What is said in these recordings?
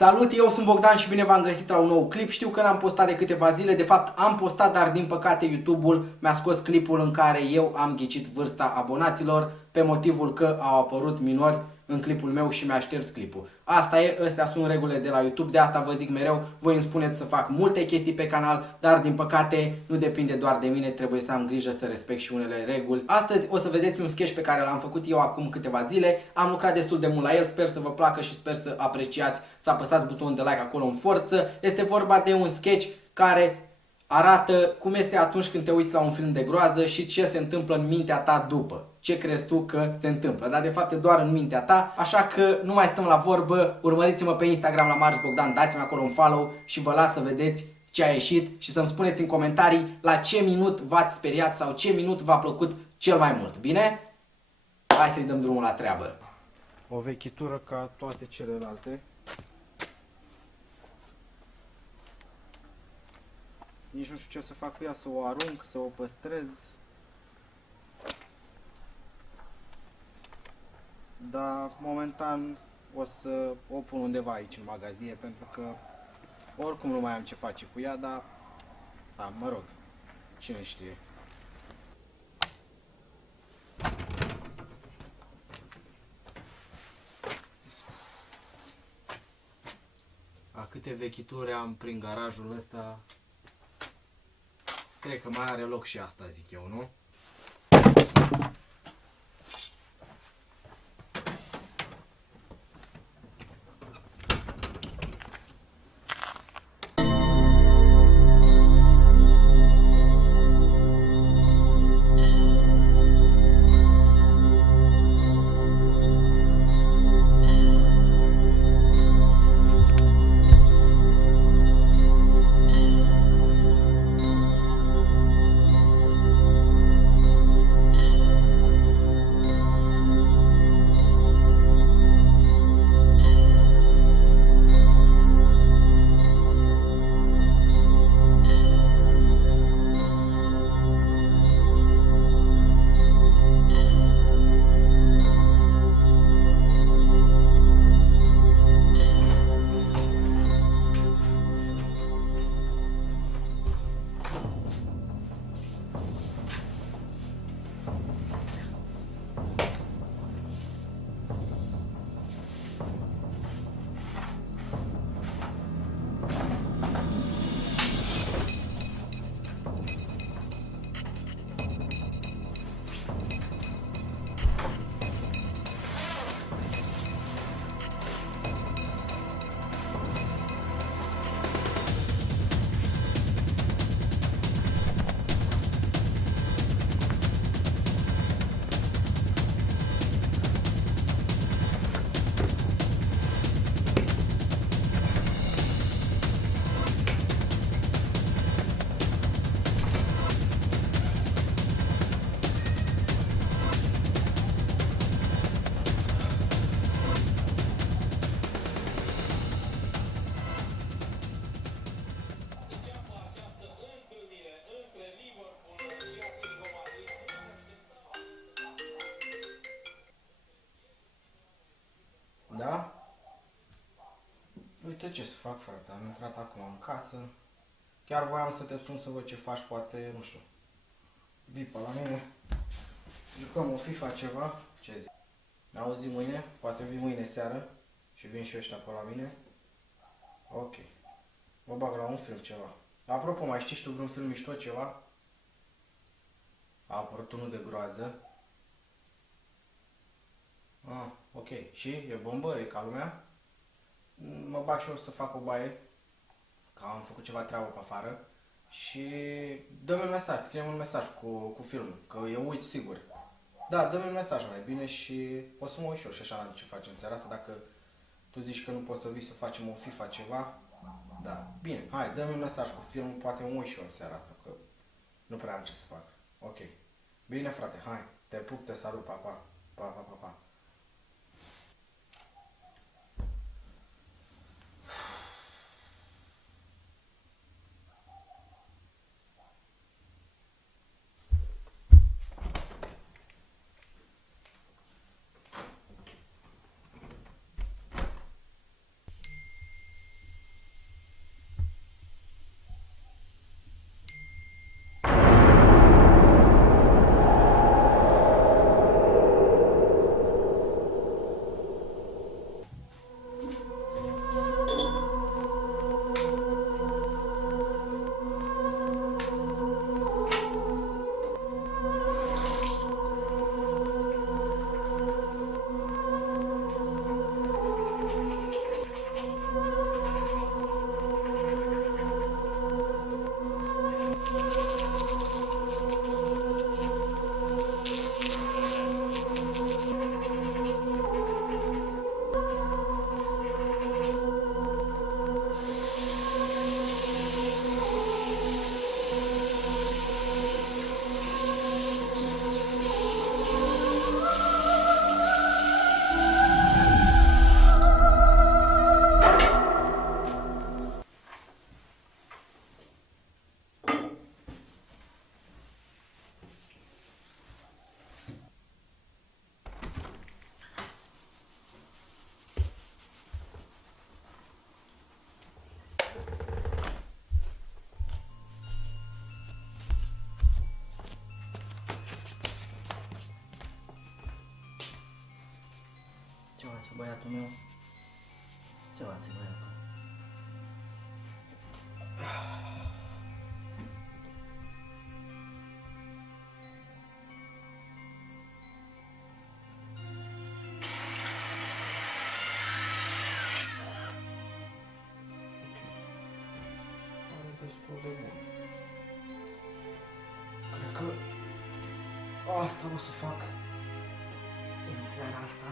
Salut, eu sunt Bogdan și bine v-am găsit la un nou clip. Știu că n-am postat de câteva zile, de fapt am postat, dar din păcate YouTube-ul mi-a scos clipul în care eu am ghicit vârsta abonaților pe motivul că au apărut minori în clipul meu și mi-a șters clipul. Asta e, astea sunt regulile de la YouTube, de asta vă zic mereu, voi îmi spuneți să fac multe chestii pe canal, dar din păcate nu depinde doar de mine, trebuie să am grijă să respect și unele reguli. Astăzi o să vedeți un sketch pe care l-am făcut eu acum câteva zile, am lucrat destul de mult la el, sper să vă placă și sper să apreciați, să apăsați butonul de like acolo în forță. Este vorba de un sketch care arată cum este atunci când te uiți la un film de groază și ce se întâmplă în mintea ta după. Ce crezi tu că se întâmplă, dar de fapt e doar în mintea ta, așa că nu mai stăm la vorbă, urmăriți-mă pe Instagram la Marius Bogdan, dați-mi acolo un follow și vă las să vedeți ce a ieșit și să-mi spuneți în comentarii la ce minut v-ați speriat sau ce minut v-a plăcut cel mai mult, bine? Hai să-i dăm drumul la treabă. O vechitură ca toate celelalte. Nici nu știu ce să fac cu ea, să o arunc, să o păstrez. Dar momentan o să o pun undeva aici în magazie pentru că oricum nu mai am ce face cu ea, dar da, mă rog, cine știe. A câte vechituri am prin garajul ăsta, cred că mai are loc și asta, zic eu, nu? Da? Uite ce să fac, frate, am intrat acum în casă. Chiar voiam să te sun să văd ce faci, poate, nu știu, vii pe la mine, jucăm o FIFA ceva, ce zici? Ne auzim mâine? Poate vii mâine seară și vin și ăștia pe la mine? Ok. Mă bag la un film ceva. Apropo, mai știi tu vreun film mișto ceva? A apărut unul de groază. Ah, ok. Și? E bombă? E ca lumea? Mă bag și eu să fac o baie, că am făcut ceva treabă pe afară. Și dă-mi un mesaj, scrie un mesaj cu filmul, că eu uit sigur. Da, dă-mi un mesaj mai bine și o să mă uit și eu și așa la ce facem seara asta. Dacă tu zici că nu poți să vii să facem o FIFA ceva, da, bine, hai, dă-mi un mesaj cu filmul, poate mă uit și eu în seara asta, că nu prea am ce să fac. Ok. Bine, frate, hai, te pup, te salut, pa, pa, pa, pa, pa, pa. asta o să fac în seara asta.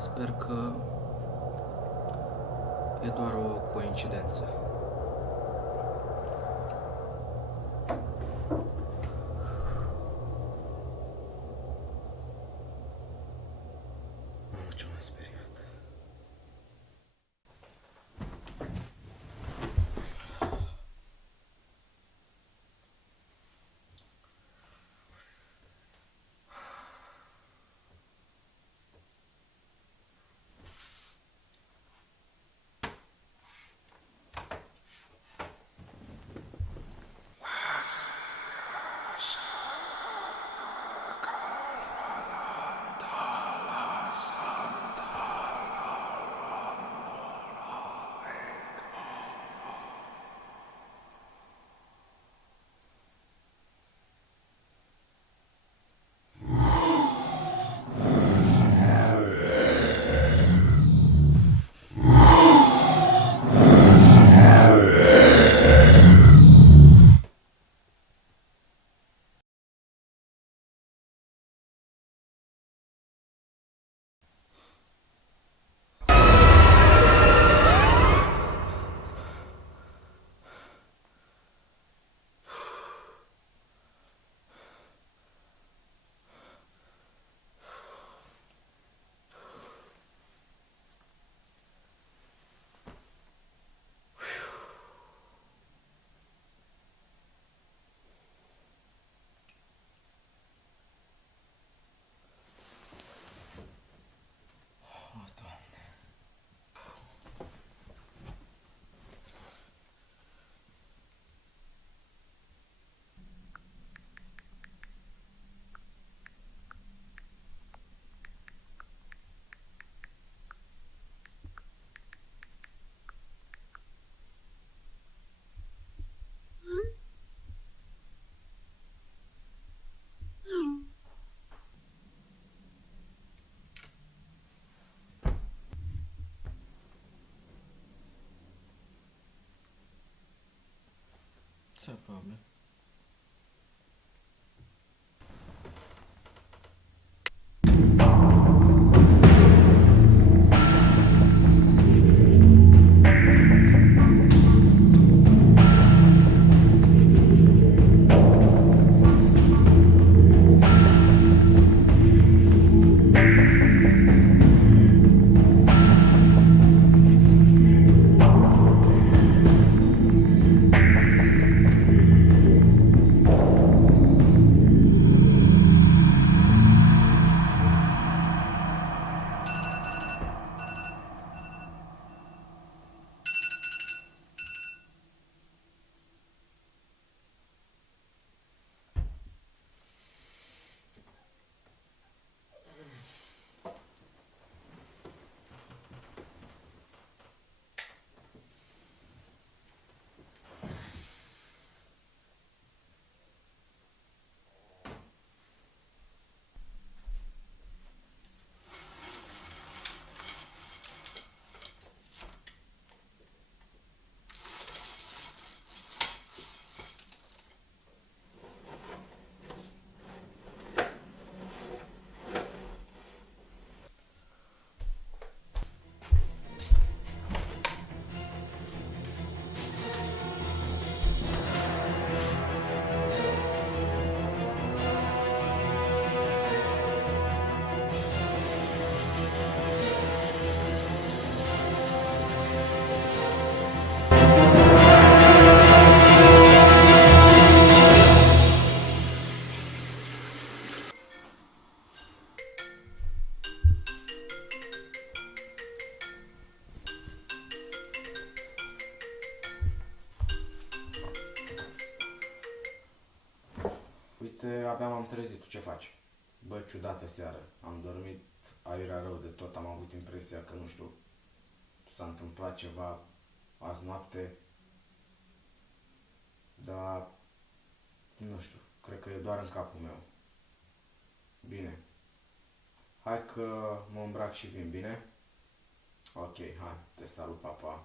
Sper că e doar o coincidență. Mamă, ce m-a speriat. Țăpame. Uite, abia m-am trezit, tu ce faci? Bă, ciudată seară. Am dormit aiurea rău de tot, am avut impresia că, nu știu, s-a întâmplat ceva azi noapte, dar, nu știu, cred că e doar în capul meu. Bine. Hai că mă îmbrac și vin, bine? Ok, hai, te salut, papa.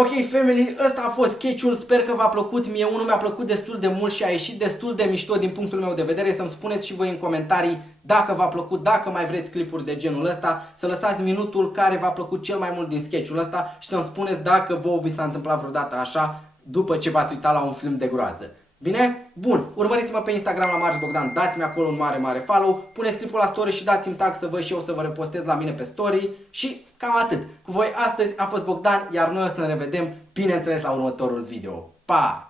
Ok, family, ăsta a fost sketch-ul, sper că v-a plăcut, mie unul mi-a plăcut destul de mult și a ieșit destul de mișto din punctul meu de vedere, să-mi spuneți și voi în comentarii dacă v-a plăcut, dacă mai vreți clipuri de genul ăsta, să lăsați minutul care v-a plăcut cel mai mult din sketch-ul ăsta și să-mi spuneți dacă vouă vi s-a întâmplat vreodată așa după ce v-ați uitat la un film de groază. Bine? Bun, urmăriți-mă pe Instagram la Marș Bogdan, dați-mi acolo un mare follow, puneți clipul la story și dați-mi tag să văd și eu să vă repostez la mine pe story și cam atât. Cu voi astăzi a fost Bogdan, iar noi o să ne revedem, bineînțeles, la următorul video. Pa!